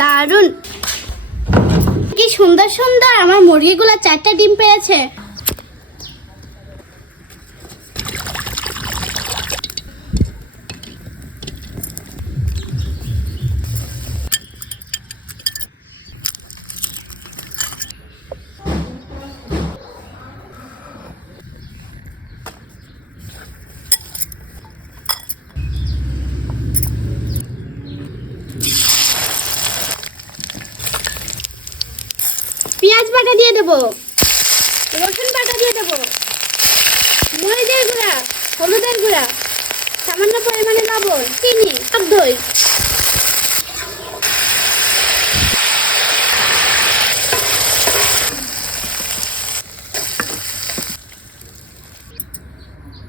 দারুণ। কি সুন্দর সুন্দর আমার মুরগিগুলো চারটা ডিম পেয়েছে। পেঁয়াজ বাটা দিয়ে দেবো। রসুন বাটা দিয়ে দেবো। মরিচের গুঁড়া, হলুদের গুঁড়া, সামান্য পরিমাণে লবণ, চিনি, সব দই।